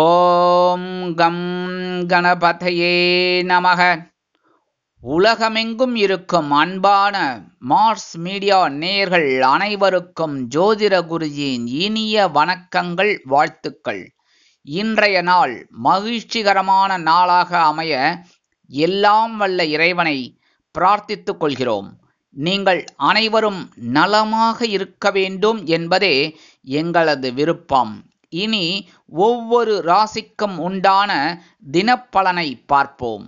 ஓம் come கணபதையே நமக. உலகமெங்கும் இருக்கும் அன்பான மார்ஸ் மீடியா நேயர்கள் அனைவருக்கும் ஜோதிட குருஜியின் இனிய வணக்கங்கள், வாழ்த்துக்கள். இன்றைய நாள் மகிழ்ச்சிகரமான நாளாக அமைய எல்லாம் வல்ல இறைவனை பிரார்த்தித்துக் கொள்கிறோம். நீங்கள் அனைவரும் நலமாக இருக்க வேண்டும் என்பதே எங்களது விருப்பம். இனி ஒவ்வொரு ராசிக்கும் உண்டான தினப்பலனை பார்ப்போம்.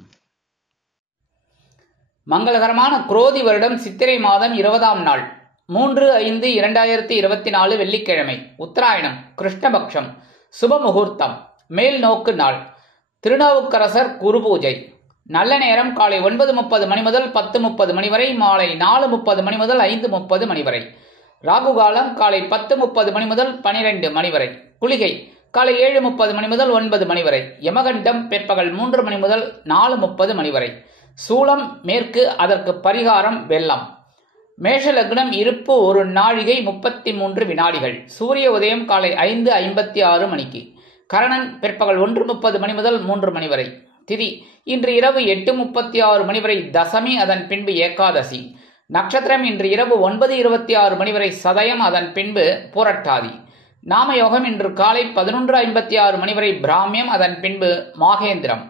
மங்களகரமான குரோதி வருடம் சித்திரை மாதம் 20ஆம் நாள் 3/5/2024 வெள்ளிக்கிழமை, உத்தராயணம், கிருஷ்ணபக்ஷம், சுப முகூர்த்தம், மேல் நோக்கு நாள், திருநாவுக்கரசர் குரு பூஜை. நல்ல நேரம் காலை 9:30 மணி முதல் 10:30 மணி வரை, மாலை 4:30 மணி முதல் 5:30 மணி வரை. ராகு காலம் காலை 10:30 மணி முதல் 12 மணி வரை. குளிகை காலை 7:30 மணி முதல் 9 மணி வரை. யமகண்டம் பிற்பகல் 3 மணி முதல் 4:30 மணி வரை. சூலம் மேற்கு, அதற்கு பரிகாரம் வெள்ளம். மேஷ லக்னம், இருப்பு 1 நாழிகை 33 வினாடிகள். சூரிய உதயம் காலை 5:56 மணிக்கு. கரணன் பிற்பகல் 1:30 மணி முதல் 3 மணி வரை. திதி இன்று இரவு 8:36 மணி வரை தசமி, அதன் பின்பு ஏகாதசி. நட்சத்திரம் இன்று இரவு 9:26 மணி வரை சதயம், அதன் பின்பு பூரட்டாதி. நாமயோகம் இன்று காலை 11:56 மணி வரை பிராமியம், அதன் பின்பு மாகேந்திரம்.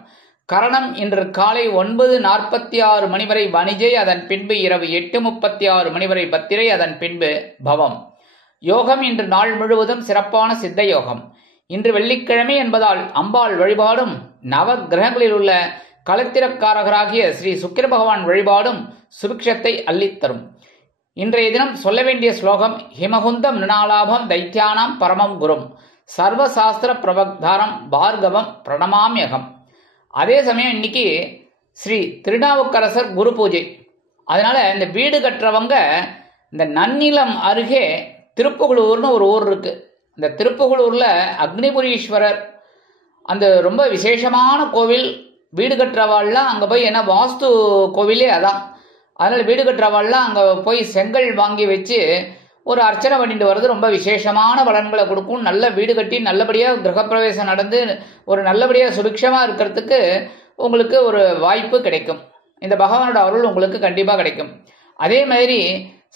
கரணம் இன்று காலை 9:46 மணி வரை வணிஜை, அதன் பின்பு இரவு 8:36 மணி வரை பத்திரை, அதன் பின்பு பவம். யோகம் இன்று நாள் முழுவதும் சிறப்பான சித்த யோகம். இன்று வெள்ளிக்கிழமை என்பதால் அம்பாள் வழிபாடும் நவ கிரகங்களில் உள்ள களத்திரக்காரகராகிய ஸ்ரீ சுக்கிர பகவான் வழிபாடும் சுபிக்ஷத்தை அள்ளித்தரும். இன்றைய தினம் சொல்ல வேண்டிய ஸ்லோகம்: ஹிமகுந்தம் நிருணாலாபம் தைத்தியானாம் பரமம் குரும் சர்வசாஸ்திர பிரபக்தாரம் பார்கவம் பிரணமாமியகம். அதே சமயம் இன்னைக்கு ஸ்ரீ திருநாவுக்கரசர் குரு பூஜை. அதனால இந்த வீடு கட்டுறவங்க இந்த நன்னிலம் அருகே திருப்புகலூர்னு ஒரு ஊர் இருக்கு. இந்த திருப்புகலூர்ல அக்னிபுரீஸ்வரர் அந்த ரொம்ப விசேஷமான கோவில். வீடு கட்டுறவாள்லாம் அங்கே போய், ஏன்னா வாஸ்து கோவிலே அதான், அதனால் வீடு கட்டுறவாள்லாம் அங்கே போய் செங்கல் வாங்கி வச்சு ஒரு அர்ச்சனை பண்ணிட்டு வர்றது ரொம்ப விசேஷமான பலன்களை கொடுக்கும். நல்ல வீடு கட்டி நல்லபடியாக கிரகப்பிரவேசம் நடந்து ஒரு நல்லபடியாக சுபிக்ஷமாக இருக்கிறதுக்கு உங்களுக்கு ஒரு வாய்ப்பு கிடைக்கும். இந்த பகவானோட அருள் உங்களுக்கு கண்டிப்பாக கிடைக்கும். அதே மாதிரி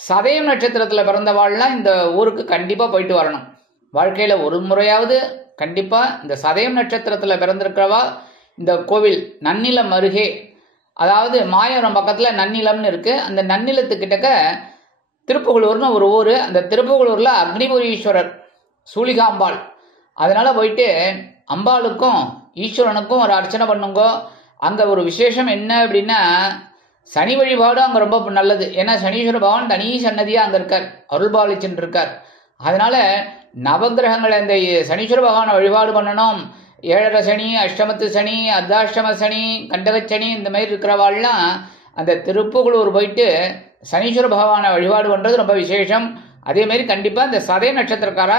சதயம் நட்சத்திரத்தில் பிறந்தவாள்லாம் இந்த ஊருக்கு கண்டிப்பாக போயிட்டு வரணும். வாழ்க்கையில் ஒரு முறையாவது கண்டிப்பாக இந்த சதயம் நட்சத்திரத்தில் பிறந்திருக்கிறவா இந்த கோவில் நன்னிலம் அருகே, அதாவது மாயவரம் பக்கத்தில் நன்னிலம்னு இருக்குது. அந்த நன்னிலத்துக்கிட்டக்க திருப்புகலூர்னு ஒரு ஊர். அந்த திருப்புகலூரில் அக்னிபுரீஸ்வரர் சூலிகாம்பாள். அதனால் போயிட்டு அம்பாளுக்கும் ஈஸ்வரனுக்கும் ஒரு அர்ச்சனை பண்ணுங்க. அங்கே ஒரு விசேஷம் என்ன அப்படின்னா, சனி வழிபாடும் அங்கே ரொம்ப நல்லது. ஏன்னா சனீஸ்வர பகவான் தனி சன்னதியாக அங்கே இருக்கார், அருள்பாலிச்சுன்னு இருக்கார். அதனால் நவகிரகங்களை இந்த சனீஸ்வர பகவானை வழிபாடு பண்ணணும். 7.5 சனி, அஷ்டமத்து சனி, அர்த்தாஷ்டம சனி, கண்டகச்சனி இந்த மாதிரி இருக்கிறவாள்லாம் அந்த திருப்புகலூர் போயிட்டு சனீஸ்வர பகவானை வழிபாடு பண்ணுறது ரொம்ப விசேஷம். அதே மாதிரி கண்டிப்பாக இந்த சதய நட்சத்திரக்கார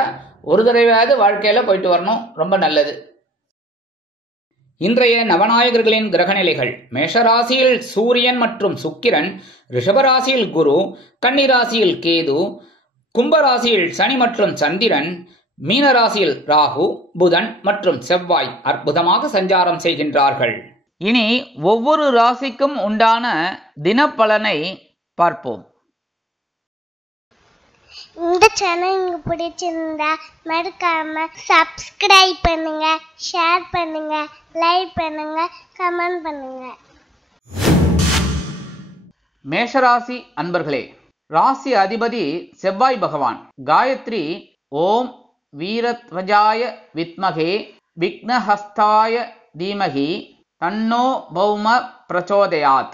ஒரு தடவையாவது வாழ்க்கையில் போயிட்டு வரணும், ரொம்ப நல்லது. இன்றைய நவநாயகர்களின் கிரகநிலைகள்: மேஷராசியில் சூரியன் மற்றும் சுக்கிரன், ரிஷபராசியில் குரு, கன்னிராசியில் கேது, கும்பராசியில் சனி மற்றும் சந்திரன், மீனராசியில் ராகு, புதன் மற்றும் செவ்வாய் அற்புதமாக சஞ்சாரம் செய்கின்றார்கள். இனி ஒவ்வொரு ராசிக்கும் உண்டான தினப்பலனை பார்ப்போம். இந்த சேனல் உங்களுக்கு பிடிச்சிருந்தா மறக்காம சப்ஸ்கிரைப் பண்ணுங்க, ஷேர் பண்ணுங்க, லைக் பண்ணுங்க, கமெண்ட் பண்ணுங்க. மேஷராசி அன்பர்களே, ராசி அதிபதி செவ்வாய் பகவான். காயத்ரி ஓம் வீரத்வஜாய வித்மகே விக்னஹஸ்தாய தீமகி தன்னோ பௌம பிரச்சோதயாத்.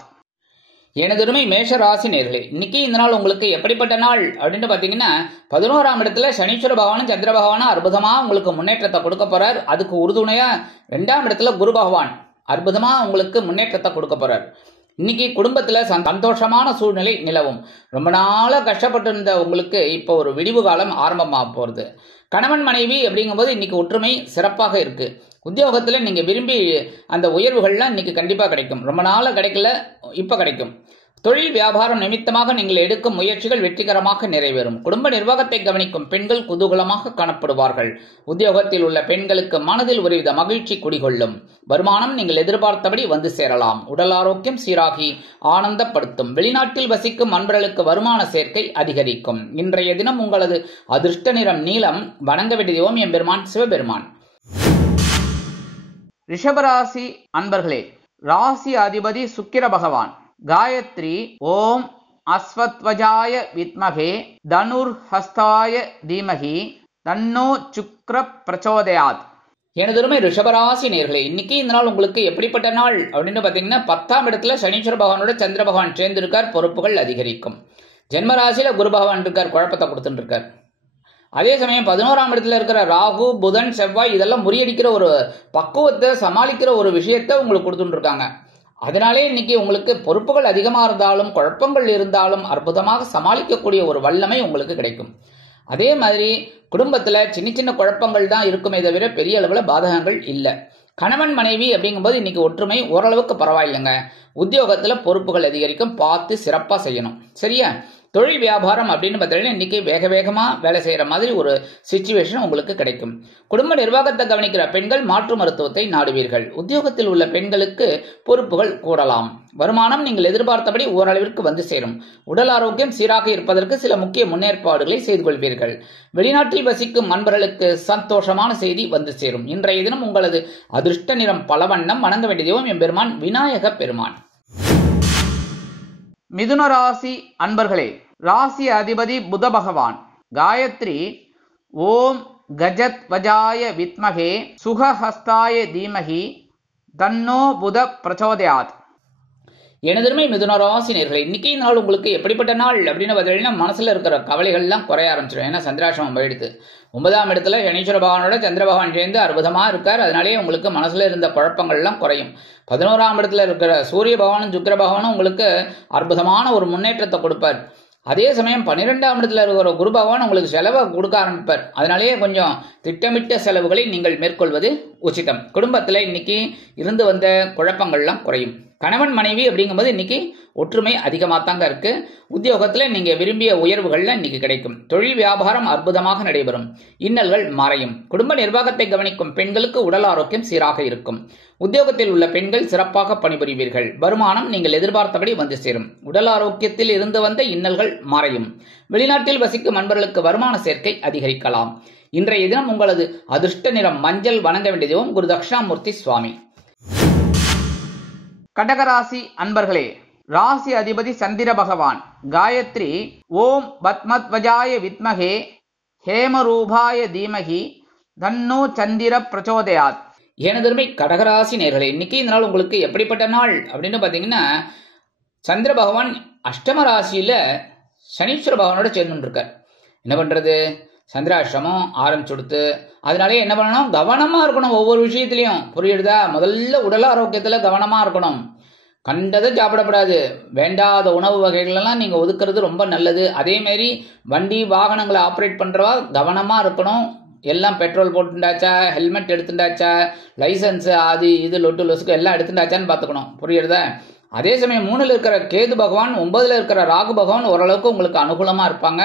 எனதுமை மேஷ ராசி நேர்களே, இன்னைக்கு இந்த நாள் உங்களுக்கு எப்படிப்பட்ட நாள் அப்படின்னு பார்த்தீங்கன்னா, 11ஆம் இடத்துல சனீஸ்வர பகவானும் சந்திர பகவானும் அற்புதமாக உங்களுக்கு முன்னேற்றத்தை கொடுக்க போறார். அதுக்கு உறுதுணையா 2ஆம் இடத்துல குரு பகவான் அற்புதமாக உங்களுக்கு முன்னேற்றத்தை கொடுக்க போறார். இன்னைக்கு குடும்பத்துல சந்தோஷமான சூழ்நிலை நிலவும். ரொம்ப நாளா கஷ்டப்பட்டு இருந்த உங்களுக்கு இப்போ ஒரு விடிவு காலம் ஆரம்பமாக போறது. கணவன் மனைவி அப்படிங்கும்போது இன்னைக்கு ஒற்றுமை சிறப்பாக இருக்கு. உத்தியோகத்துல நீங்க விரும்பி அந்த உயர்வுகள்லாம் இன்னைக்கு கண்டிப்பா கிடைக்கும். ரொம்ப நாளா கிடைக்கல, இப்ப கிடைக்கும். தொழில் வியாபாரம் நிமித்தமாக நீங்கள் எடுக்கும் முயற்சிகள் வெற்றிகரமாக நிறைவேறும். குடும்ப நிர்வாகத்தை கவனிக்கும் பெண்கள் குதூகலமாக காணப்படுவார்கள். உத்தியோகத்தில் உள்ள பெண்களுக்கு மனதில் ஒருவித மகிழ்ச்சி குடிகொள்ளும். வருமானம் நீங்கள் எதிர்பார்த்தபடி வந்து சேரலாம். உடல் ஆரோக்கியம் சீராகி ஆனந்தப்படுத்தும். வெளிநாட்டில் வசிக்கும் அன்பர்களுக்கு வருமான சேர்க்கை அதிகரிக்கும். இன்றைய தினம் உங்களது அதிர்ஷ்ட நிறம் நீலம். வணங்க வேண்டிய தெய்வம் எம்பெருமான் சிவபெருமான். ரிஷபராசி அன்பர்களே, ராசி அதிபதி சுக்கிர பகவான். காயத்ரி ஓம் அஸ்வத்வஜாய வித்மகே தனுர்ஹஸ்தாய தீமகி தன்னோ சுக்ர பிரச்சோதயாத். எனதுமே ரிஷபராசி நேர்களே, இன்னைக்கு இந்த நாள் உங்களுக்கு எப்படிப்பட்ட நாள் அப்படின்னு பாத்தீங்கன்னா 10ஆம் இடத்துல சனீஸ்வர பகவானோட சந்திர பகவான் சேர்ந்து இருக்கார். பொறுப்புகள் அதிகரிக்கும். ஜென்மராசியில குரு பகவான் இருக்கார், குழப்பத்தை கொடுத்துட்டு இருக்கார். அதே சமயம் 11ஆம் இடத்துல இருக்கிற ராகு புதன் செவ்வாய் இதெல்லாம் முறியடிக்கிற ஒரு பக்குவத்தை சமாளிக்கிற ஒரு விஷயத்த உங்களுக்கு கொடுத்துட்டு இருக்காங்க. அதனாலே இன்னைக்கு உங்களுக்கு பொறுப்புகள் அதிகமா இருந்தாலும் குழப்பங்கள் இருந்தாலும் அற்புதமாக சமாளிக்கக்கூடிய ஒரு வல்லமை உங்களுக்கு கிடைக்கும். அதே மாதிரி குடும்பத்துல சின்ன சின்ன குழப்பங்கள் தான் இருக்குமே தவிர பெரிய அளவுல பாதகங்கள் இல்லை. கணவன் மனைவி அப்படிங்கும்போது இன்னைக்கு ஒற்றுமை ஓரளவுக்கு பரவாயில்லைங்க. உத்தியோகத்துல பொறுப்புகள் அதிகரிக்கும், பார்த்து சிறப்பா செய்யணும். சரியா? தொழில் வியாபாரம் அப்படின்னு பார்த்தீங்கன்னா இன்னைக்கு வேக வேகமா வேலை செய்யற மாதிரி ஒரு சிச்சுவேஷன் உங்களுக்கு கிடைக்கும். குடும்ப நிர்வாகத்தை கவனிக்கிற பெண்கள் மாற்று மருத்துவத்தை நாடுவீர்கள். உத்தியோகத்தில் உள்ள பெண்களுக்கு பொறுப்புகள் கூடலாம். வருமானம் நீங்கள் எதிர்பார்த்தபடி ஓரளவிற்கு வந்து சேரும். உடல் ஆரோக்கியம் சீராக இருப்பதற்கு சில முக்கிய முன்னேற்பாடுகளை செய்து கொள்வீர்கள். வெளிநாட்டில் வசிக்கும் அன்பர்களுக்கு சந்தோஷமான செய்தி வந்து சேரும். இன்றைய தினம் உங்களது அதிர்ஷ்ட நிறம் பலவண்ணம். வணங்க வேண்டிய தெய்வம் எம்பெருமான் விநாயக பெருமான். மிதுன ராசி அன்பர்களே, ராசி அதிபதி புத பகவான். காயத்ரி ஓம் கஜத் வஜாய வித்மகே சுகஹஸ்தாய தீமகி தன்னோ புத பிரச்சோதயாத். எனதுமே மிதுன ராசி நேர்களே, இன்னைக்கு நாள் உங்களுக்கு எப்படிப்பட்ட நாள் அப்படின்னு பார்த்தீங்கன்னா மனசுல இருக்கிற கவலைகள்லாம் குறைய ஆரம்பிச்சிடும். ஏன்னா சந்திராசிரமம் போயிடுது. 9ஆம் இடத்துல சனீஸ்வர பகவானோட சந்திர பகவான் சேர்ந்து அற்புதமா இருக்கார். அதனாலேயே உங்களுக்கு மனசுல இருந்த குழப்பங்கள்லாம் குறையும். 11ஆம் இடத்துல இருக்கிற சூரிய பகவானும் சுக்கிர பகவானும் உங்களுக்கு அற்புதமான ஒரு முன்னேற்றத்தை கொடுப்பார். அதே சமயம் 12ஆம் இடத்துல இருக்கிற குரு பகவான் உங்களுக்கு செலவை கொடுக்க ஆரம்பிப்பார். அதனாலேயே கொஞ்சம் திட்டமிட்ட செலவுகளை நீங்கள் மேற்கொள்வது உச்சிதம். குடும்பத்துல இன்னைக்கு இருந்து வந்த குழப்பங்கள்லாம் குறையும். கணவன் மனைவி அப்படிங்கும்போது இன்னைக்கு ஒற்றுமை அதிகமாக தாங்க இருக்கு. உத்தியோகத்துல நீங்க விரும்பிய உயர்வுகள்ல இன்னைக்கு கிடைக்கும். தொழில் வியாபாரம் அற்புதமாக நடைபெறும். இன்னல்கள் மறையும். குடும்ப நிர்வாகத்தை கவனிக்கும் பெண்களுக்கு உடல் ஆரோக்கியம் சீராக இருக்கும். உத்தியோகத்தில் உள்ள பெண்கள் சிறப்பாக பணிபுரிவீர்கள். வருமானம் நீங்கள் எதிர்பார்த்தபடி வந்து சேரும். உடல் ஆரோக்கியத்தில் இருந்து வந்த இன்னல்கள் மறையும். வெளிநாட்டில் வசிக்கும் அன்பர்களுக்கு வருமான சேர்க்கை அதிகரிக்கலாம். இன்றைய தினம் உங்களது அதிர்ஷ்ட நிறம் மஞ்சள். வணங்க வேண்டிய தெய்வம் குரு தட்சிணாமூர்த்தி சுவாமி. கடகராசி அன்பர்களே, ராசி அதிபதி சந்திர பகவான். காயத்ரி ஓம் பத்மத்வஜாய வித்மகே ஹேமரூபாய தீமகி தன்னோ சந்திர பிரச்சோதயாத். எனதருமை கடகராசி நேர்களே, இன்னைக்கு இந்த நாள் உங்களுக்கு எப்படிப்பட்ட நாள் அப்படின்னு பாத்தீங்கன்னா சந்திர பகவான் அஷ்டம ராசியில சனீஸ்வர பகவானோட சேர்ந்து இருக்கார். என்ன பண்றது, சந்திராஷ்டமம் ஆரம்பிச்சுடுத்து. அதனாலே என்ன பண்ணணும், கவனமா இருக்கணும் ஒவ்வொரு விஷயத்திலையும். புரியுதா? முதல்ல உடல் ஆரோக்கியத்துல கவனமா இருக்கணும். கண்டதை சாப்பிடக்கூடாது. வேண்டாத உணவு வகைகள் எல்லாம் நீங்க ஒதுக்குறது ரொம்ப நல்லது. அதே மாதிரி வண்டி வாகனங்களை ஆப்ரேட் பண்றவா கவனமா இருக்கணும். எல்லாம் பெட்ரோல் போட்டுண்டாச்சா, ஹெல்மெட் எடுத்துட்டாச்சா, லைசன்ஸ் அது இது லொட்டு லொசுக்கு எல்லாம் எடுத்துட்டாச்சான்னு பாத்துக்கணும். புரியுறதா? அதே சமயம் 3ல் இருக்கிற கேது பகவான் 9ல் இருக்கிற ராகு பகவான் ஓரளவுக்கு உங்களுக்கு அனுகூலமா இருப்பாங்க.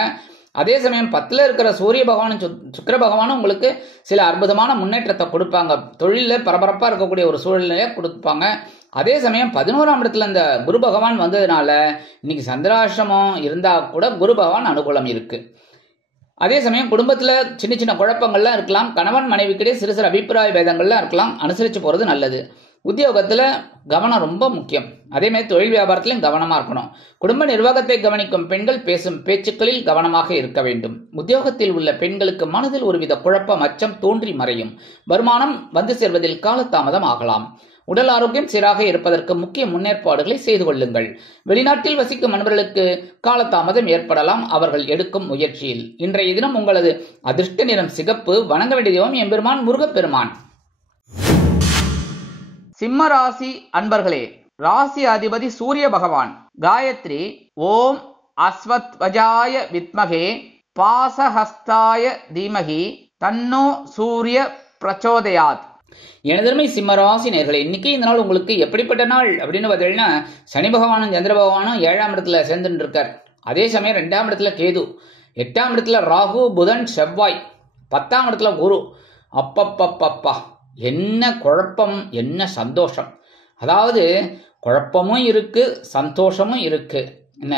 அதே சமயம் 10ல் இருக்கிற சூரிய பகவானும் சுக்கிர பகவானும் உங்களுக்கு சில அற்புதமான முன்னேற்றத்தை கொடுப்பாங்க. தொழில பரபரப்பா இருக்கக்கூடிய ஒரு சூழ்நிலையை கொடுப்பாங்க. அதே சமயம் 11ஆம் இடத்துல இந்த குரு பகவான் வந்ததுனால இன்னைக்கு சந்திராஷ்டமம் இருந்தா கூட குரு பகவான் அனுகூலம் இருக்கு. அதே சமயம் குடும்பத்துல சின்ன சின்ன குழப்பங்கள்லாம் இருக்கலாம். கணவன் மனைவிக்கிடையே சிறு சிறு அபிப்பிராய பேதங்கள்லாம் இருக்கலாம். அனுசரிச்சு போறது நல்லது. உத்தியோகத்துல கவனம் ரொம்ப முக்கியம். அதே மாதிரி தொழில் வியாபாரத்திலும் கவனமா இருக்கணும். குடும்ப நிர்வாகத்தை கவனிக்கும் பெண்கள் பேசும் பேச்சுக்களில் கவனமாக இருக்க வேண்டும். உத்தியோகத்தில் உள்ள பெண்களுக்கு மனதில் ஒருவித குழப்பம் அச்சம் தோன்றி மறையும். வருமானம் வந்து சேர்வதில் காலதாமதம் ஆகலாம். உடல் ஆரோக்கியம் சீராக இருப்பதற்கு முக்கிய முன்னேற்பாடுகளை செய்து கொள்ளுங்கள். வெளிநாட்டில் வசிக்கும் நண்பர்களுக்கு காலதாமதம் ஏற்படலாம் அவர்கள் எடுக்கும் முயற்சியில். இன்றைய தினம் உங்களது அதிர்ஷ்ட நிறம் சிகப்பு. வணங்க வேண்டிய தெய்வம் எம்பெருமான் முருகப்பெருமான். சிம்ம ராசி அன்பர்களே, ராசி அதிபதி சூரிய பகவான். காயத்ரி ஓம் அஸ்வத்வஜாய வித்மகே பாசஹஸ்தாய தீமகி தன்னோ சூரிய பிரச்சோதயாத். எனதருமை சிம்மராசி நேர்களே, இன்னைக்கு இந்த நாள் உங்களுக்கு எப்படிப்பட்ட நாள் அப்படின்னு பார்த்தீங்கன்னா, சனி பகவானும் சந்திர பகவானும் 7ஆம் இடத்துல சேர்ந்துட்டு இருக்கார். அதே சமயம் 2ஆம் இடத்துல கேது, 8ஆம் இடத்துல ராகு புதன் செவ்வாய், 10ஆம் இடத்துல குரு. அப்பப்பப்பப்பா, என்ன குழப்பம், என்ன சந்தோஷம். அதாவது குழப்பமும் இருக்கு, சந்தோஷமும் இருக்கு. என்ன,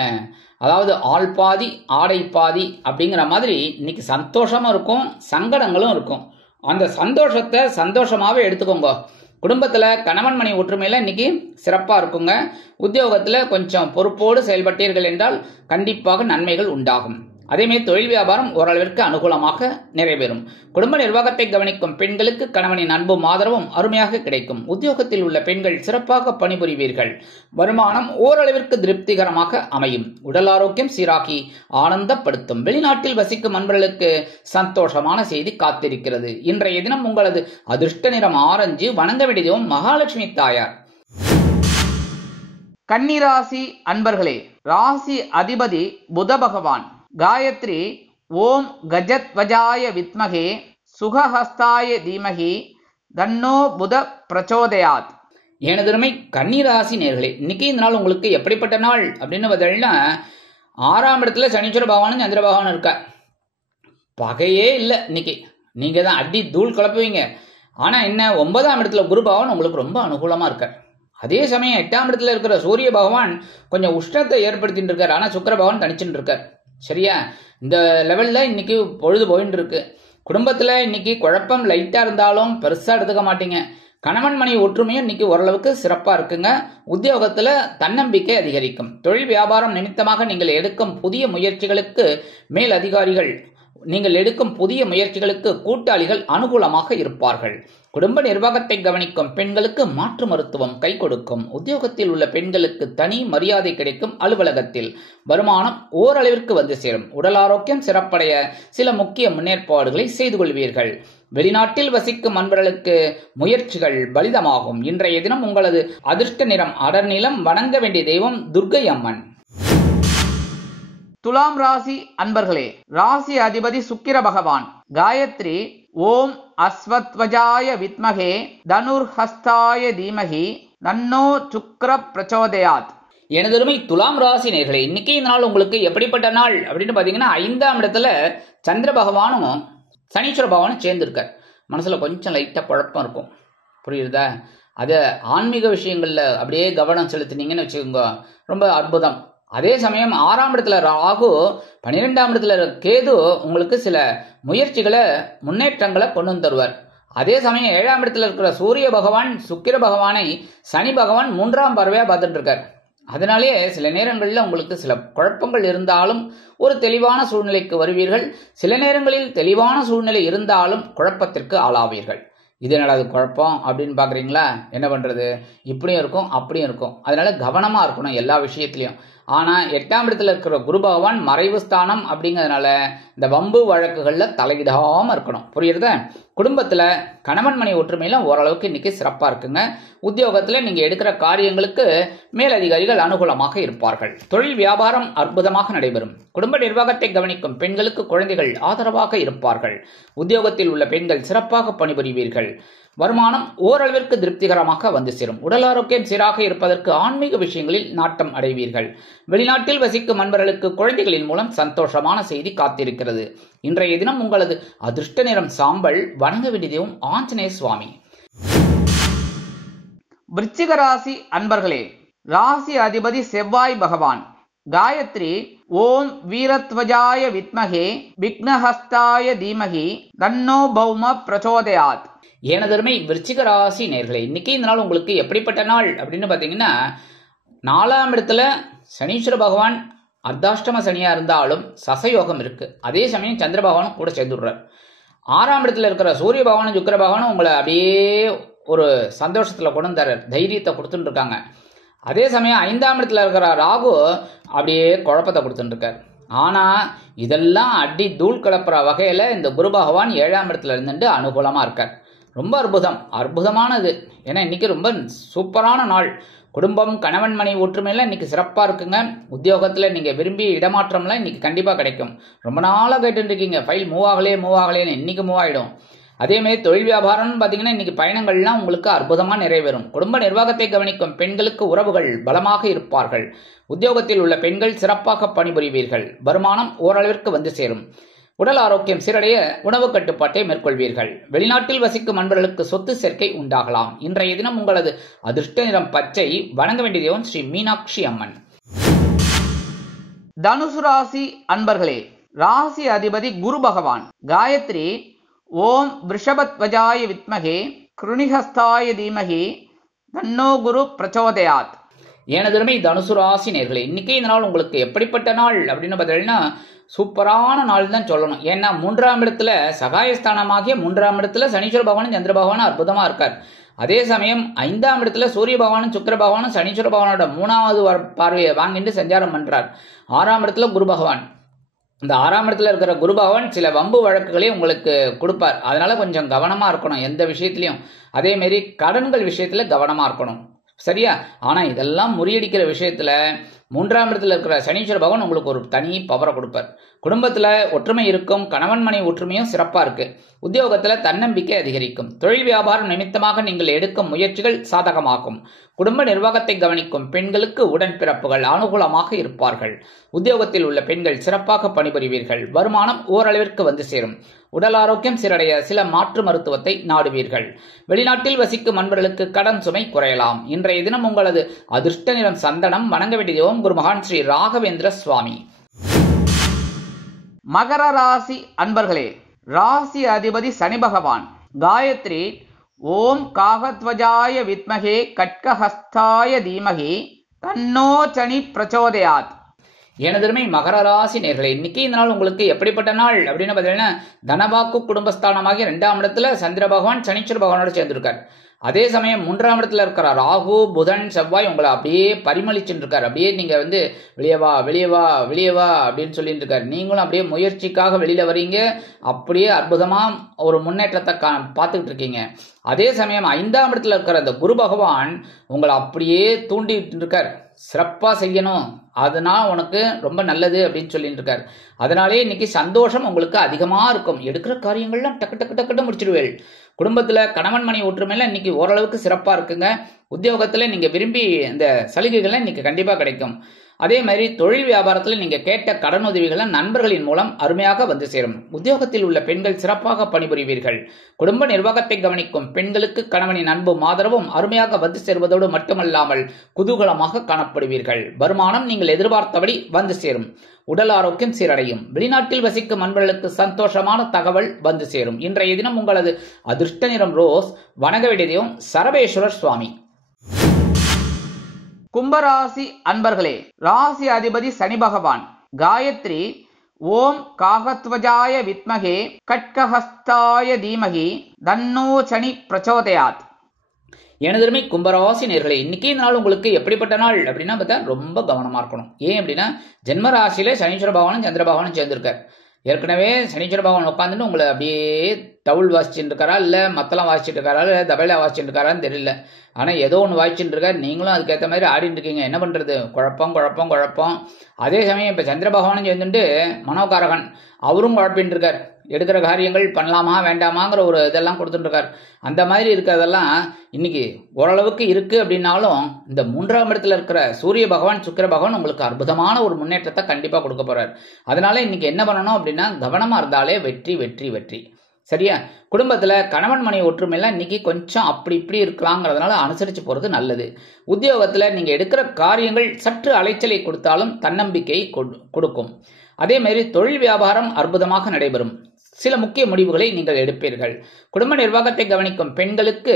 அதாவது ஆள் பாதி ஆடை பாதி அப்படிங்கிற மாதிரி இன்னைக்கு சந்தோஷமும் இருக்கும், சங்கடங்களும் இருக்கும். அந்த சந்தோஷத்தை சந்தோஷமாவே எடுத்துக்கோங்க. குடும்பத்துல கணவன் மனைவி ஒற்றுமையில இன்னைக்கு சிறப்பா இருக்குங்க. உத்தியோகத்துல கொஞ்சம் பொறுப்போடு செயல்பட்டீர்கள் என்றால் கண்டிப்பாக நன்மைகள் உண்டாகும். அதேமாதிரி தொழில் வியாபாரம் ஓரளவிற்கு அனுகூலமாக நிறைவேறும். குடும்ப நிர்வாகத்தை கவனிக்கும் பெண்களுக்கு கணவனின் அன்பும் ஆதரவும் அருமையாக கிடைக்கும். உத்தியோகத்தில் உள்ள பெண்கள் சிறப்பாக பணிபுரிவீர்கள். வருமானம் ஓரளவிற்கு திருப்திகரமாக அமையும். உடல் ஆரோக்கியம் சீராகி ஆனந்தப்படுத்தும். வெளிநாட்டில் வசிக்கும் அன்பர்களுக்கு சந்தோஷமான செய்தி காத்திருக்கிறது. இன்றைய தினம் உங்களது அதிர்ஷ்ட நிறம் ஆரஞ்சு. வணங்க வேண்டியதும் மகாலட்சுமி தாயார். கன்னிராசி அன்பர்களே, ராசி அதிபதி புத பகவான். காயத்ரி ஓம் கஜத்வஜாய வித்மகே சுகஹஸ்தாய தீமகி தன்னோ புத பிரச்சோதயாத். எனதருமை கன்னிராசி நேர்களே, இன்னைக்கு இந்த நாள் உங்களுக்கு எப்படிப்பட்ட நாள் அப்படின்னு பார்த்தீங்கன்னா, 6ஆம் இடத்துல சனீஸ்வர பகவானும் சந்திர பகவானும் இருக்க. பகையே இல்லை. இன்னைக்கு நீங்க தான் அடி தூள் கிளப்புவீங்க. ஆனா என்ன, 9ஆம் இடத்துல குரு பகவான் உங்களுக்கு ரொம்ப அனுகூலமா இருக்கார். அதே சமயம் 8ஆம் இடத்துல இருக்கிற சூரிய பகவான் கொஞ்சம் உஷ்ணத்தை ஏற்படுத்திட்டு இருக்கார். ஆனா சுக்கிர பகவான் தனிச்சுட்டு இருக்கார். சரியா, இந்த லெவல்ல இன்னைக்கு பொழுது போயிட்டு இருக்கு. குடும்பத்துல இன்னைக்கு குழப்பம் லைட்டா இருந்தாலும் பெருசா எடுத்துக்க மாட்டீங்க. கணவன் மனைவி ஒற்றுமையும் இன்னைக்கு ஓரளவுக்கு சிறப்பா இருக்குங்க. உத்தியோகத்துல தன்னம்பிக்கை அதிகரிக்கும். தொழில் வியாபாரம் நிமித்தமாக நீங்கள் எடுக்கும் புதிய முயற்சிகளுக்கு கூட்டாளிகள் அனுகூலமாக இருப்பார்கள். குடும்ப நிர்வாகத்தை கவனிக்கும் பெண்களுக்கு மாற்று மருத்துவம் கை கொடுக்கும். உத்தியோகத்தில் உள்ள பெண்களுக்கு தனி மரியாதை கிடைக்கும். அலுவலகத்தில் வருமானம் ஓரளவிற்கு வந்து சேரும். உடல் ஆரோக்கியம் சிறப்படைய சில முக்கிய முன்னேற்பாடுகளை செய்து கொள்வீர்கள். வெளிநாட்டில் வசிக்கும் அன்பர்களுக்கு முயற்சிகள் பலிதமாகும். இன்றைய தினம் உங்களது அதிர்ஷ்ட நிறம் அடர்நிலம். வணங்க வேண்டிய தெய்வம் துர்க்கை அம்மன். துலாம் ராசி அன்பர்களே, ராசி அதிபதி சுக்கிர பகவான். காயத்ரி ஓம் அஸ்வத்வஜாய வித்மகே தனுர்ஹஸ்தாய தீமகி தன்னோ சுக்கிர பிரச்சோதயாத். எனதருமை துலாம் ராசி நேர்களே, இன்னைக்கு இந்த நாள் உங்களுக்கு எப்படிப்பட்ட நாள் அப்படின்னு பாத்தீங்கன்னா, 5ஆம் இடத்துல சந்திர பகவானும் சனீஸ்வர பகவானும் சேர்ந்திருக்கார். மனசுல கொஞ்சம் லைட்டா குழப்பம் இருக்கும், புரியுதா? அது ஆன்மீக விஷயங்கள்ல அப்படியே கவனம் செலுத்தினீங்கன்னு வச்சுக்கோங்க, ரொம்ப அற்புதம். அதே சமயம் 6ஆம் இடத்துல ராகு, 12ஆம் இடத்துல கேது உங்களுக்கு சில முன்னேற்றங்களை கொண்டு தருவார். அதே சமயம் 7ஆம் இடத்துல இருக்கிற சூரிய பகவான் சுக்கிர பகவானை சனி பகவான் 3ஆம் பார்வையா பார்த்துட்டு இருக்கார். அதனாலேயே சில நேரங்களில் உங்களுக்கு சில குழப்பங்கள் இருந்தாலும் ஒரு தெளிவான சூழ்நிலைக்கு வருவீர்கள். சில நேரங்களில் தெளிவான சூழ்நிலை இருந்தாலும் குழப்பத்திற்கு ஆளாவீர்கள். இது என்னது குழப்பம் அப்படின்னு பாக்குறீங்களா? என்ன பண்றது, இப்படியும் இருக்கும் அப்படியும் இருக்கும். அதனால கவனமா இருக்கணும் எல்லா விஷயத்திலையும். ஆனா 8ஆம் இடத்துல இருக்கிற குரு பகவான் மறைவு ஸ்தானம் அப்படிங்கிறதுனால இந்த வம்பு வழக்குகள்ல தலையிடாம இருக்கணும், புரியுறத? குடும்பத்துல கணவன் மனைவி ஒற்றுமையில ஓரளவுக்கு இன்னைக்கு சிறப்பா இருக்குங்க. உத்தியோகத்துல நீங்க எடுக்கிற காரியங்களுக்கு மேலதிகாரிகள் அனுகூலமாக இருப்பார்கள். தொழில் வியாபாரம் அற்புதமாக நடைபெறும். குடும்ப நிர்வாகத்தை கவனிக்கும் பெண்களுக்கு குழந்தைகள் ஆதரவாக இருப்பார்கள். உத்தியோகத்தில் உள்ள பெண்கள் சிறப்பாக பணிபுரிவீர்கள். வருமானம் ஓரளவிற்கு திருப்திகரமாக வந்து சேரும். உடல் ஆரோக்கியம் சீராக இருப்பதற்கு ஆன்மீக விஷயங்களில் நாட்டம் அடைவீர்கள். வெளிநாட்டில் வசிக்கும் அன்பர்களுக்கு குழந்தைகளின் மூலம் சந்தோஷமான செய்தி காத்திருக்கிறது. இன்றைய தினம் உங்களது அதிர்ஷ்ட நிறம் சாம்பல். வணங்க வேண்டியதும் ஆஞ்சநேய சுவாமி. விருச்சிக ராசி அன்பர்களே, ராசி அதிபதி செவ்வாய் பகவான். காயத்ரி ஓம் வீரத்வஜாய வித்மகே விக்னஹஸ்தாய தீமகி தன்னோ பௌம பிரச்சோதயாத். எனதருமை விருச்சிக ராசி நேர்களே, இன்னைக்கு இந்த நாள் உங்களுக்கு எப்படிப்பட்ட நாள் அப்படின்னு பாத்தீங்கன்னா, 4ஆம் இடத்துல சனீஸ்வர பகவான் அர்த்தாஷ்டம சனியா இருந்தாலும் சசயோகம் இருக்கு. அதே சமயம் சந்திர பகவானும் கூட சேர்ந்துடுறார். 6ஆம் இடத்துல இருக்கிற சூரிய பகவானும் சுக்கிர பகவானும் உங்களை அப்படியே ஒரு சந்தோஷத்துல கொண்டு தர தைரியத்தை கொடுத்துட்டு இருக்காங்க. அதே சமயம் 5ஆம் இடத்துல இருக்கிற ராகு அப்படியே குழப்பத்தை கொடுத்துட்டு இருக்காரு. ஆனா இதெல்லாம் அடி தூள் கிளப்புற வகையில இந்த குரு பகவான் 7ஆம் இடத்துல இருந்துட்டு அனுகூலமா இருக்கார். ரொம்ப அற்புதமானது. ஏன்னா இன்னைக்கு ரொம்ப சூப்பரான நாள். குடும்பம் கணவன் மனைவி ஒற்றுமையில இன்னைக்கு சிறப்பா இருக்குங்க. உத்தியோகத்துல நீங்க விரும்பிய இடமாற்றம்லாம் இன்னைக்கு கண்டிப்பா கிடைக்கும். ரொம்ப நாளா கேட்டு இருக்கீங்க, ஃபைல் மூவ் ஆகலேன்னு, இன்னைக்கு மூவ் ஆயிடும். அதேமாதிரி தொழில் வியாபாரம்னு பார்த்தீங்கன்னா இன்னைக்கு பயணங்கள்லாம் உங்களுக்கு அற்புதமாக நிறைவேறும். குடும்ப நிர்வாகத்தை கவனிக்கும் பெண்களுக்கு உறவுகள் பலமாக இருப்பார்கள். உத்தியோகத்தில் உள்ள பெண்கள் சிறப்பாக பணிபுரிவீர்கள். வருமானம் ஓரளவிற்கு வந்து சேரும். உடல் ஆரோக்கியம் சீரடைய உணவு கட்டுப்பாட்டை மேற்கொள்வீர்கள். வெளிநாட்டில் வசிக்கும் அன்பர்களுக்கு சொத்து சேர்க்கை உண்டாகலாம். இன்றைய தினம் உங்களது அதிர்ஷ்ட நிறம் பச்சை. வணங்க வேண்டிய தெய்வம் ஸ்ரீ மீனாட்சி அம்மன். தனுசு ராசி அன்பர்களே, ராசி அதிபதி குரு பகவான். காயத்ரி ஓம் விருஷபத்வஜாய வித்மகே கிருணிஹஸ்தாய தீமகி தன்னோ குரு பிரச்சோதயாத். எனதுமே தனுசு ராசி நேர்களே, இன்னைக்கு இந்த நாள் உங்களுக்கு எப்படிப்பட்ட நாள் அப்படின்னு பார்த்தீங்கன்னா சூப்பரான நாள் தான் சொல்லணும். ஏன்னா 3ஆம் இடத்துல சகாயஸ்தானமாகிய 3ஆம் இடத்துல சனீஸ்வர பகவானும் சந்திர பகவானும் அற்புதமா இருக்கார். அதே சமயம் 5ஆம் இடத்துல சூரிய பகவானும் சுக்கிர பகவானும் சனீஸ்வர பகவானோட 3வது பார்வையை வாங்கிட்டு சஞ்சாரம் பண்றார். 6ஆம் இடத்துல குரு பகவான். இந்த 6ஆம் இடத்துல இருக்கிற குரு பகவான் சில வம்பு வழக்குகளையும் உங்களுக்கு கொடுப்பார். அதனால கொஞ்சம் கவனமா இருக்கணும் எந்த விஷயத்திலையும். அதே மாதிரி கடன்கள் விஷயத்துல கவனமா இருக்கணும். சரியா? ஆனா இதெல்லாம் முறியடிக்கிற விஷயத்துல 3ஆம் இடத்துல இருக்கிற சனீஸ்வர பகவான் உங்களுக்கு ஒரு தனி பவரை கொடுப்பார். குடும்பத்துல ஒற்றுமை இருக்கும். கணவன் மனைவி ஒற்றுமையும் சிறப்பா இருக்கு. உத்தியோகத்துல தன்னம்பிக்கை அதிகரிக்கும். தொழில் வியாபாரம் நிமித்தமாக நீங்கள் எடுக்கும் முயற்சிகள் சாதகமாகும். குடும்ப நிர்வாகத்தை கவனிக்கும் பெண்களுக்கு உடன்பிறப்புகள் அனுகூலமாக இருப்பார்கள். உத்தியோகத்தில் உள்ள பெண்கள் சிறப்பாக பணிபுரிவீர்கள். வருமானம் ஓரளவிற்கு வந்து சேரும். உடல் ஆரோக்கியம் சீரடைய சில மாற்று மருத்துவத்தை நாடுவீர்கள். வெளிநாட்டில் வசிக்கும் அன்பர்களுக்கு கடன் சுமை குறையலாம். இன்றைய தினம் உங்களது அதிர்ஷ்ட நிறம் சந்தனம். வணங்க வேண்டிய தெய்வம் குரு மகான் ஸ்ரீ ராகவேந்திர சுவாமி. மகர ராசி அன்பர்களே, ராசி அதிபதி சனி பகவான். காயத்ரி ஓம் காகத்வஜாய வித்மகே கட்கஹஸ்தாய தீமகி தன்னோ சனி பிரச்சோதயாத். எனதுமே மகர ராசி நேர்களே, இன்னைக்கு இந்த நாள் உங்களுக்கு எப்படிப்பட்ட நாள் அப்படின்னு பார்த்தீங்கன்னா தனவாக்கு குடும்பஸ்தானமாகிய 2ஆம் இடத்துல சந்திர பகவான் சனீஸ்வர பகவானோட சேர்ந்திருக்கார். அதே சமயம் 3ஆம் இடத்துல இருக்கிற ராகு புதன் செவ்வாய் உங்களை அப்படியே பரிமளிச்சுட்டு இருக்காரு. அப்படியே நீங்க வெளியே வா வெளியே வா வெளியே வா அப்படின்னு சொல்லிட்டு இருக்காரு. நீங்களும் அப்படியே முயற்சிக்காக வெளியில வரீங்க. அப்படியே அற்புதமா ஒரு முன்னேற்றத்தை பார்த்துக்கிட்டு இருக்கீங்க. அதே சமயம் 5ஆம் இடத்துல இருக்கிற அந்த குரு பகவான் உங்களை அப்படியே தூண்டிட்டு இருக்கார். சிறப்பா செய்யணும், அதனால் உனக்கு ரொம்ப நல்லது அப்படின்னு சொல்லிட்டு இருக்காரு. அதனாலே இன்னைக்கு சந்தோஷம் உங்களுக்கு அதிகமா இருக்கும். எடுக்கிற காரியங்கள்லாம் டக்கு டக்கு டக்குன்னு முடிச்சிடுவேள். குடும்பத்துல கணவன் மனைவி ஒற்றுமையில இன்னைக்கு ஓரளவுக்கு சிறப்பா இருக்குங்க. உத்தியோகத்துல நீங்க விரும்பி இந்த சலுகைகள் இன்னைக்கு கண்டிப்பா கிடைக்கும். அதே மாதிரி தொழில் வியாபாரத்தில் நீங்க கேட்ட கடன் உதவிகளை நண்பர்களின் மூலம் அருமையாக வந்து சேரும். உத்தியோகத்தில் உள்ள பெண்கள் சிறப்பாக பணிபுரிவீர்கள். குடும்ப நிர்வாகத்தை கவனிக்கும் பெண்களுக்கு கணவனின் அன்பும் ஆதரவும் அருமையாக வந்து சேர்வதோடு மட்டுமல்லாமல் குதூகலமாக காணப்படுவீர்கள். வருமானம் நீங்கள் எதிர்பார்த்தபடி வந்து சேரும். உடல் ஆரோக்கியம் சீரடையும். வெளிநாட்டில் வசிக்கும் அன்பர்களுக்கு சந்தோஷமான தகவல் வந்து சேரும். இன்றைய தினம் உங்களது அதிர்ஷ்ட நிறம் ரோஸ். வணங்க வேண்டிய தெய்வம் சரபேஸ்வரர் சுவாமி. கும்பராசி அன்பர்களே, ராசி அதிபதி சனி பகவான். காயத்ரி ஓம் காகத்வஜாய வித்மகே கட்கஹஸ்தாய தீமகி தன்னோ சனி பிரச்சோதயாத். எனதுமே கும்பராசி நேர்களே, இன்னைக்கு இந்த நாள் உங்களுக்கு எப்படிப்பட்ட நாள் அப்படின்னா பார்த்தா ரொம்ப கவனமா இருக்கணும். ஏன் அப்படின்னா ஜென்ம ராசியில சனீஸ்வர பகவானும் சந்திர பகவானும் சேர்ந்திருக்கார். ஏற்கனவே சனீஸ்வர பகவான் உட்காந்துட்டு உங்களை அப்படியே டவுல் வாசிச்சுட்டு இருக்காரா, இல்லை மத்தளம் வாசிச்சுட்டு இருக்காரா, இல்லை தபைலா வாசிச்சுட்டு இருக்காரான்னு தெரியல. ஆனால் ஏதோ ஒன்று வாசிச்சுட்டு இருக்காரு. நீங்களும் அதுக்கேற்ற மாதிரி ஆடிட்டு இருக்கீங்க. என்ன பண்ணுறது? குழப்பம் குழப்பம் குழப்பம். அதே சமயம் இப்போ சந்திர பகவானும் சேர்ந்துட்டு மனோகாரகன் அவரும் குழப்பின்னு இருக்கார். எடுக்கிற காரியங்கள் பண்ணலாமா வேண்டாமாங்கிற ஒரு இதெல்லாம் கொடுத்துட்டு இருக்கார். அந்த மாதிரி இருக்கிறதெல்லாம் இன்னைக்கு ஓரளவுக்கு இருக்கு. அப்படின்னாலும் இந்த 3ஆம் இடத்துல இருக்கிற சூரிய பகவான் சுக்கிர பகவான் உங்களுக்கு அற்புதமான ஒரு முன்னேற்றத்தை கண்டிப்பா கொடுக்க போறார். அதனால இன்னைக்கு என்ன பண்ணணும் அப்படின்னா கவனமா இருந்தாலே வெற்றி வெற்றி வெற்றி. சரியா? குடும்பத்துல கணவன் மனைவி ஒற்றுமையில இன்னைக்கு கொஞ்சம் அப்படி இப்படி இருக்கலாங்கிறதுனால அனுசரிச்சு போறது நல்லது. உத்தியோகத்துல நீங்க எடுக்கிற காரியங்கள் சற்று அலைச்சலை கொடுத்தாலும் தன்னம்பிக்கையை கொடுக்கும். அதே மாதிரி தொழில் வியாபாரம் அற்புதமாக நடைபெறும். சில முக்கிய முடிவுகளை நீங்கள் எடுப்பீர்கள். குடும்ப நிர்வாகத்தை கவனிக்கும் பெண்களுக்கு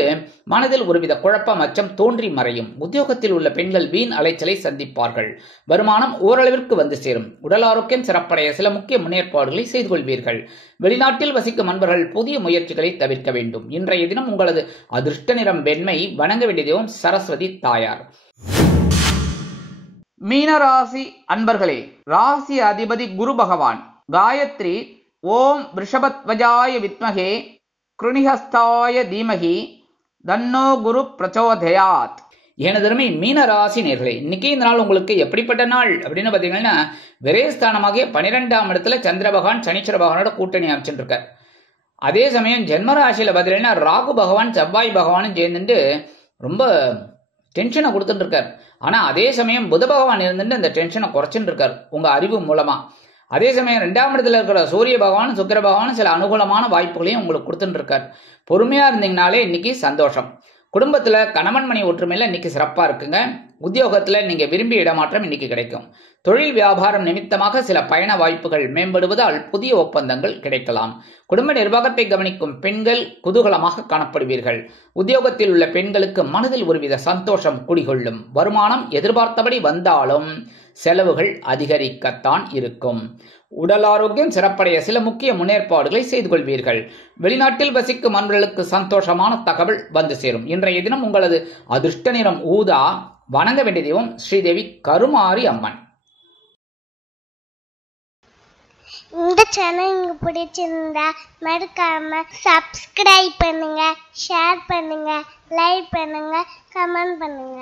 மனதில் ஒருவித குழப்பம் அச்சம் தோன்றி மறையும். உத்தியோகத்தில் உள்ள பெண்கள் வீண் அலைச்சலை சந்திப்பார்கள். வருமானம் ஓரளவிற்கு வந்து சேரும். உடல் ஆரோக்கியம் சிறப்படைய சில முக்கிய முன்னேற்பாடுகளை செய்து கொள்வீர்கள். வெளிநாட்டில் வசிக்கும் அன்பர்கள் புதிய முயற்சிகளை தவிர்க்க வேண்டும். இன்றைய தினம் உங்களது அதிர்ஷ்ட நிறம் வெண்மை. வணங்க வேண்டிய தெய்வம் சரஸ்வதி தாயார். மீனராசி அன்பர்களே, ராசி அதிபதி குரு பகவான். காயத்ரி ஓம் விருஷபத்வஜாய வித்மகே கிருணிஹஸ்தாய தீமகி தன்னோ குரு பிரச்சோதயாத். எனதருமை மீன ராசி நேர்களே, இன்னைக்கு இந்த நாள் உங்களுக்கு எப்படிப்பட்ட நாள் அப்படின்னு பாத்தீங்கன்னா விரயஸ்தானமாகிய 12ஆம் இடத்துல சந்திர பகவான் சனீஸ்வர பகவானோட கூட்டணி அமைச்சுட்டு இருக்கார். அதே சமயம் ஜென்மராசியில பார்த்தீங்கன்னா ராகு பகவான் செவ்வாய் பகவானும் சேர்ந்துட்டு ரொம்ப டென்ஷனை கொடுத்துட்டு இருக்கார். ஆனா அதே சமயம் புத பகவான் இருந்துட்டு அந்த டென்ஷனை குறைச்சுட்டு இருக்கார் உங்க அறிவு மூலமா. அதே சமயம் 2ஆம் இடத்துல இருக்கிற சூரிய பகவான் சுக்கிர பகவான் சில அனுகூலமான வாய்ப்புகளையும் உங்களுக்கு கொடுத்துட்டு இருக்கார். பொறுமையா இருந்தீங்கனாலே இன்னைக்கு சந்தோஷம். குடும்பத்துல கணவன் மணி ஒற்றுமையில இன்னைக்கு சிறப்பா இருக்குங்க. உத்தியோகத்துல நீங்க விரும்பிய இடமாற்றம் இன்னைக்கு கிடைக்கும். தொழில் வியாபாரம் நிமித்தமாக சில பயண வாய்ப்புகள் மேம்படுவதால் புதிய ஒப்பந்தங்கள் கிடைக்கலாம். குடும்ப நிர்வாகத்தை கவனிக்கும் பெண்கள் குதூகலமாக காணப்படுவீர்கள். உத்தியோகத்தில் உள்ள பெண்களுக்கு மனதில் ஒருவித சந்தோஷம் குடிகொள்ளும். வருமானம் எதிர்பார்த்தபடி வந்தாலும் செலவுகள் அதிகரிக்கத்தான் இருக்கும். உடல் ஆரோக்கியம் சிறப்படைய சில முக்கிய முன்னேற்பாடுகளை செய்து கொள்வீர்கள். வெளிநாட்டில் வசிக்கும் அன்பர்களுக்கு சந்தோஷமான தகவல் வந்து சேரும். இன்றைய தினம் உங்களது அதிர்ஷ்ட நிறம் ஊதா. வணங்க வேண்டிய தெய்வம் ஸ்ரீதேவி கருமாரி அம்மன். இந்த சேனல் உங்களுக்கு பிடிச்சிருந்தா மறக்காம சப்ஸ்கிரைப் பண்ணுங்க, ஷேர் பண்ணுங்க, லைக் பண்ணுங்க, கமெண்ட் பண்ணுங்க.